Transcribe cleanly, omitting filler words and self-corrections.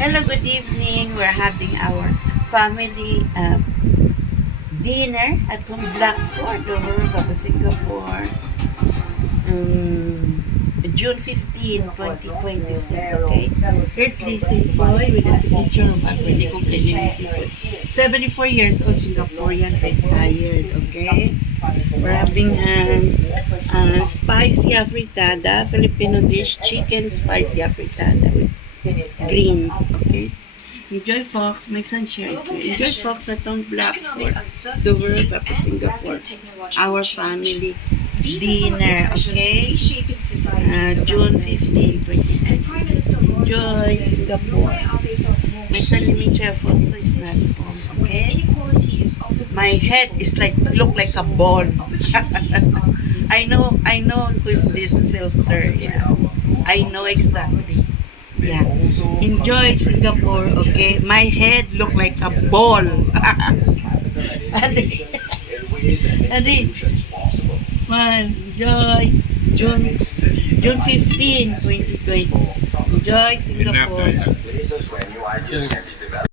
Hello, good evening. We're having our family dinner at Home Blackford, Dover, Singapore. June 15, 2026, okay? Here's Lizzie Boy with the signature of Aquili Completely Lizzie Boy. 74 years old, Singaporean, retired, okay? We're having spicy afritada, Filipino dish, chicken spicy afritada with greens, okay? Enjoy Fox, my son shares. Enjoy Fox at Home Blackford, Dover, Singapore. Our family dinner, okay? June 15, 2026. Enjoy Singapore. My son Mitchell also is not home, okay? My head is look like a ball. I know who's this filter, yeah. I know exactly. Yeah. Enjoy Singapore, okay? My head look like a ball. Adi. Smile. Enjoy. June 15, 2026. Enjoy Singapore.